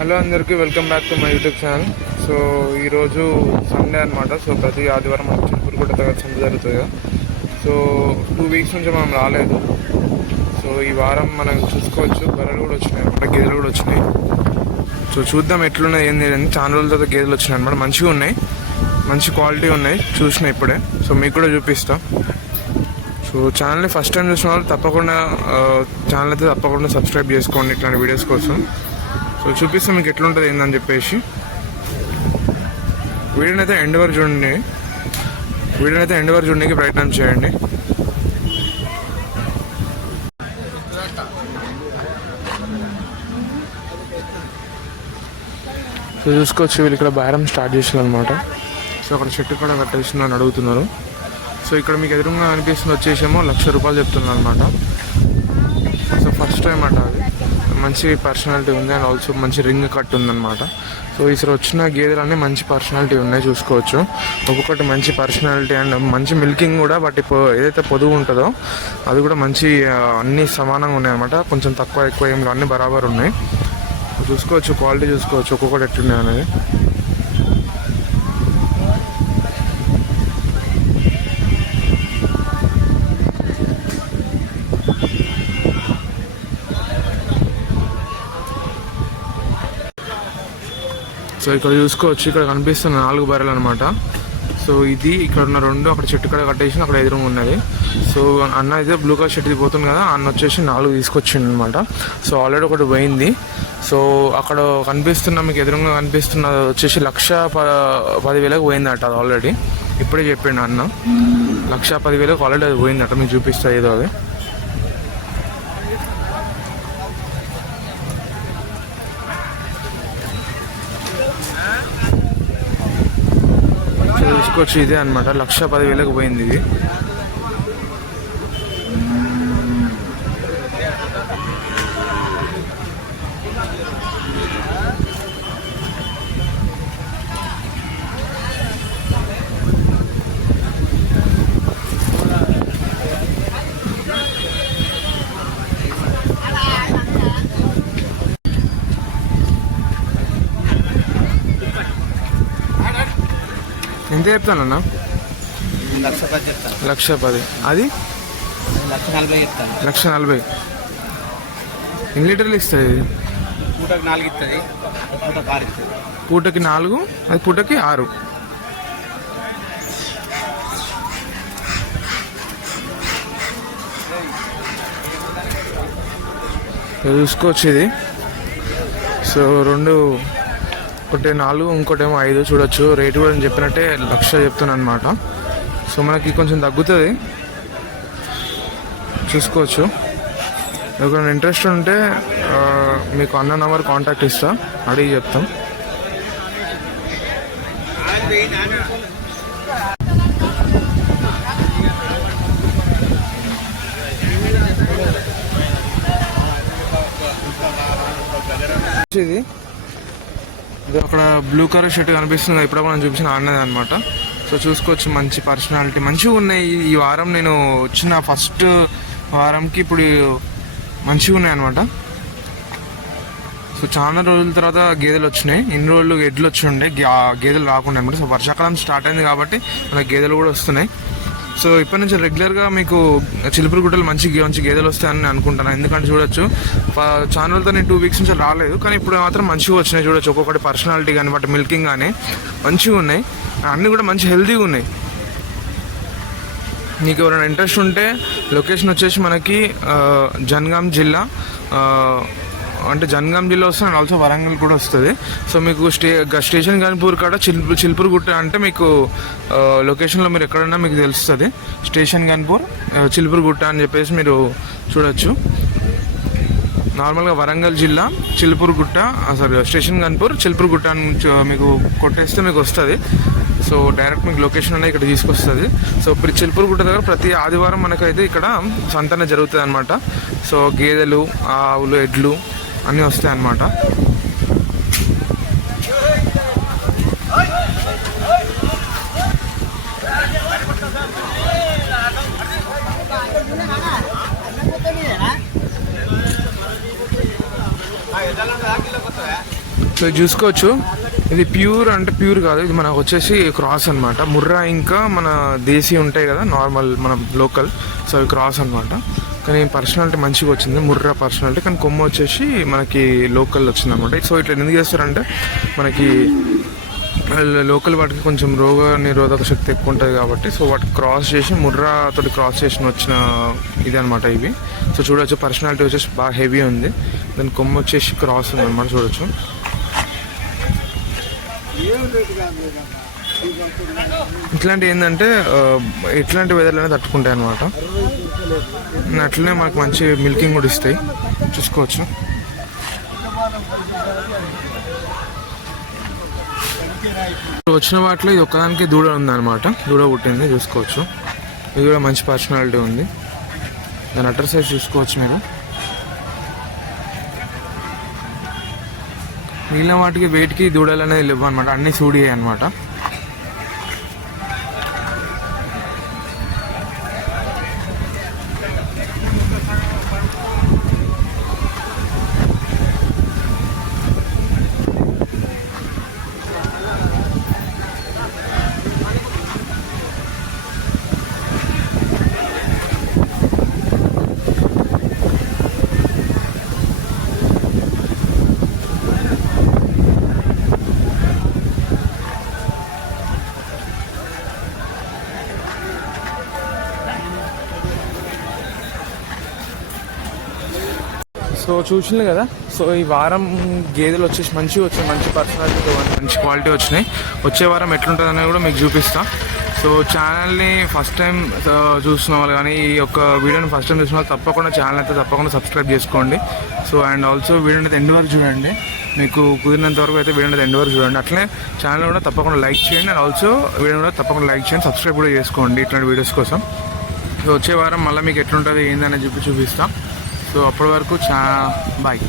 Hello అందరికీ welcome back to my YouTube channel. So ఈరోజు Sunday అనమాట. సో ప్రతి ఆదివారం మనకు చిలుకూరుకోట దగ్గర సంత జరుగుతుంది కదా. సో 2 వీక్స్ నుంచి మనం రాలేదు. సో ఈ వారం మనం చూసుకోవచ్చు, బర్రెలు కూడా వచ్చినాయి అనమాట, గేదెలు కూడా వచ్చినాయి. సో చూద్దాం ఎట్లున్నాయి ఏంది అని. చాలా రోజుల తర్వాత గేదెలు వచ్చినాయి అనమాట, మంచిగా ఉన్నాయి, మంచి క్వాలిటీ ఉన్నాయి. చూసిన ఇప్పుడే, సో మీకు కూడా చూపిస్తా. సో ఛానల్ని ఫస్ట్ టైం చూసిన వాళ్ళు తప్పకుండా ఛానల్ అయితే తప్పకుండా సబ్స్క్రైబ్ చేసుకోండి ఇట్లాంటి వీడియోస్ కోసం. సో చూపిస్తాం మీకు ఎట్లుంటుంది ఏందని చెప్పేసి. వీడియోని అయితే ఎండ్ వరకు చూడడానికి ప్రయత్నం చేయండి. సో చూసుకోవచ్చు, వీళ్ళు ఇక్కడ బేరం స్టార్ట్ చేసారు అనమాట. సో అక్కడ చెట్టు కూడా కట్టేసిందని అడుగుతున్నారు. సో ఇక్కడ మీకు ఎదురుగా అనిపిస్తుంది వచ్చేసేమో ₹1,00,000 చెప్తున్నారు అనమాట. సో ఫస్ట్ టైం అట, అది మంచి పర్సనాలిటీ ఉంది అండ్ ఆల్సో మంచి రింగ్ కట్ ఉందన్నమాట. సో ఈసారి వచ్చిన గేదెలన్నీ మంచి పర్సనాలిటీ ఉన్నాయి, చూసుకోవచ్చు. ఒక్కొక్కటి మంచి పర్సనాలిటీ అండ్ మంచి మిల్కింగ్ కూడా. వాటి ఏదైతే పొదుగు ఉంటుందో అది కూడా మంచి, అన్నీ సమానంగా ఉన్నాయి అనమాట. కొంచెం తక్కువ ఎక్కువ ఏం అన్నీ బరాబర్ ఉన్నాయి. చూసుకోవచ్చు, క్వాలిటీ చూసుకోవచ్చు ఒక్కొక్కటి ఎట్లున్నాయి అనేది. సో ఇక్కడ చూసుకోవచ్చు, ఇక్కడ కనిపిస్తున్న 4 బర్రెలు అనమాట. సో ఇది ఇక్కడ ఉన్న 2 అక్కడ చెట్టు కడ కట్టేసి అక్కడ ఎదురుగా ఉన్నది. సో అన్న అయితే బ్లూ కలర్ షర్ట్ పోతుంది కదా, అన్న వచ్చేసి 4 తీసుకొచ్చిండు అనమాట. సో ఆల్రెడీ ఒకటి పోయింది. సో అక్కడ కనిపిస్తున్న మీకు ఎదురుగా కనిపిస్తున్నది వచ్చేసి ₹1,10,000 పోయిందట. అది ఆల్రెడీ ఇప్పుడే చెప్పిండు అన్న, ₹1,10,000 ఆల్రెడీ అది పోయిందట. మీకు చూపిస్తా ఏదో అది. చూసుకోవచ్చు, ఇదే అనమాట, ₹1,10,000 పోయింది ఇది. ఎంత చెప్తానన్నా? ₹1,10,000. అది ₹1,40,000. ఎన్ని లీటర్లు ఇస్తుంది ఇది? పూటకి 4 ఇస్తుంది, పూటకి 4, అది పూటకి 6. చూసుకోవచ్చు ఇది. సో 2, ఒకటి 4, ఇంకోటేమో 5 చూడొచ్చు. రేటు కూడా నేను చెప్పినట్టే 1,00,000 చెప్తున్నాను అనమాట. సో మనకి కొంచెం తగ్గుతుంది, చూసుకోవచ్చు. ఎవరైనా ఇంట్రెస్ట్ ఉంటే మీకు అన్న నెంబర్ కాంటాక్ట్ ఇస్తా, అడిగి చెప్తాం. ఇది అక్కడ బ్లూ కలర్ షర్ట్ కనిపిస్తుంది, ఇప్పుడు మనం చూపించిన అన్నది అనమాట. సో చూసుకోవచ్చు, మంచి పర్సనాలిటీ మంచిగా ఉన్నాయి. ఈ వారం నేను వచ్చిన ఫస్ట్ వారంకి ఇప్పుడు మంచిగా ఉన్నాయి అనమాట. సో చాలా రోజుల తర్వాత గేదెలు వచ్చినాయి. ఇన్ని రోజులు ఎడ్లు వచ్చి ఉండే, గేదెలు రాకుండా అనమాట. సో వర్షాకాలం స్టార్ట్ అయింది కాబట్టి మనకి గేదెలు కూడా వస్తున్నాయి. సో ఇప్పటి నుంచి రెగ్యులర్గా మీకు చిలుకూరుకోటలో మంచి గేదెలు వస్తాయని అనుకుంటాను. ఎందుకంటే చూడొచ్చు, ఛానల్తో నేను 2 వీక్స్ నుంచి రాలేదు, కానీ ఇప్పుడు మాత్రం మంచిగా వచ్చినాయి. చూడొచ్చు, ఒక్కొక్కటి పర్సనాలిటీ కానీ వాటి మిల్కింగ్ కానీ మంచిగా ఉన్నాయి. అన్నీ కూడా మంచి హెల్తీగా ఉన్నాయి. మీకు ఎవరైనా ఇంట్రెస్ట్ ఉంటే లొకేషన్ వచ్చేసి మనకి జనగాం జిల్లా, అంటే జనగాం జిల్లా వస్తుంది, ఆల్సో వరంగల్ కూడా వస్తుంది. సో మీకు స్టేషన్ గన్పూర్ కాడ చిలుకూరుకోట అంటే మీకు లొకేషన్లో మీరు ఎక్కడన్నా మీకు తెలుస్తుంది. స్టేషన్ గన్పూర్ చిలుకూరుకోట అని చెప్పేసి మీరు చూడొచ్చు. నార్మల్గా వరంగల్ జిల్లా చిలుకూరుకోట, స్టేషన్ గన్పూర్ చిలుకూరుకోట అని మీకు కొట్టేస్తే మీకు వస్తుంది. సో డైరెక్ట్ మీకు లొకేషన్ అనేది ఇక్కడ తీసుకొస్తుంది. సో చిలుకూరుకోట దగ్గర ప్రతి ఆదివారం మనకైతే ఇక్కడ సంతనే జరుగుతుంది అనమాట. సో గేదెలు, ఆవులు, ఎడ్లు అన్నీ వస్తాయి అన్నమాట. సో ఇది చూసుకోవచ్చు, ఇది ప్యూర్ అంటే ప్యూర్ కాదు, ఇది మనకు వచ్చేసి క్రాస్ అనమాట. ముర్రా ఇంకా మన దేశీ ఉంటాయి కదా నార్మల్ మనం లోకల్, సో అవి క్రాస్ అనమాట. కానీ పర్సనాలిటీ మంచిగా వచ్చింది, ముర్రా పర్సనాలిటీ. కానీ కొమ్మ వచ్చేసి మనకి లోకల్ వచ్చింది అనమాట. సో ఇట్లా ఎందుకు చేస్తారంటే మనకి లోకల్ వాటికి కొంచెం రోగ నిరోధక శక్తి ఎక్కువ ఉంటుంది కాబట్టి, సో వాటికి క్రాస్ చేసి ముర్రా తోటి క్రాస్ చేసి వచ్చిన ఇది అనమాట ఇవి. సో చూడవచ్చు పర్సనాలిటీ వచ్చేసి బాగా హెవీ ఉంది, దాని కొమ్మ వచ్చేసి క్రాస్ ఉంది అనమాట. చూడొచ్చు ఇట్లాంటి ఏంటంటే ఇట్లాంటి వెదర్లోనే తట్టుకుంటాయి అనమాట. అట్లనే మనకు మంచి మిల్కింగ్ కూడా ఇస్తాయి, చూసుకోవచ్చు. వచ్చిన వాటిలో ఇది ఒక్కదానికి దూడ ఉందన్నమాట, దూడ పుట్టింది చూసుకోవచ్చు. ఇది కూడా మంచి పర్సనాలిటీ ఉంది, దాని అటర్ సైజ్ చూసుకోవచ్చు మీరు. మిగిలిన వాటికి వెయిట్కి దూడలు అనేది లేవు అనమాట, అన్నీ సూడి అనమాట. సో చూసినారు కదా, సో ఈ వారం గేదెలు వచ్చేసి మంచిగా వచ్చాయి, మంచి పర్సనాలిటీతో మంచి క్వాలిటీ వచ్చినాయి. వచ్చే వారం ఎట్లుంటుంది అనేది కూడా మీకు చూపిస్తా. సో ఛానల్ని ఫస్ట్ టైం చూస్తున్న వాళ్ళు కానీ ఈ యొక్క వీడియోని ఫస్ట్ టైం చూసిన వాళ్ళు తప్పకుండా ఛానల్ అయితే తప్పకుండా సబ్స్క్రైబ్ చేసుకోండి. సో అండ్ ఆల్సో వీడియోని అయితే ఎండ్ వరకు చూడండి, మీకు కుదిరినంత వరకు అయితే వీడియోని అయితే ఎండ్ వరకు చూడండి. అట్లనే ఛానల్ కూడా తప్పకుండా లైక్ చేయండి, అండ్ ఆల్సో వీడియోని కూడా తప్పకుండా లైక్ చేయండి, సబ్స్క్రైబ్ కూడా చేసుకోండి ఇట్లాంటి వీడియోస్ కోసం. సో వచ్చే వారం మళ్ళీ మీకు ఎట్లుంటుంది ఏందనేది చూపిస్తా. సో అప్పటి వరకు బాయ్.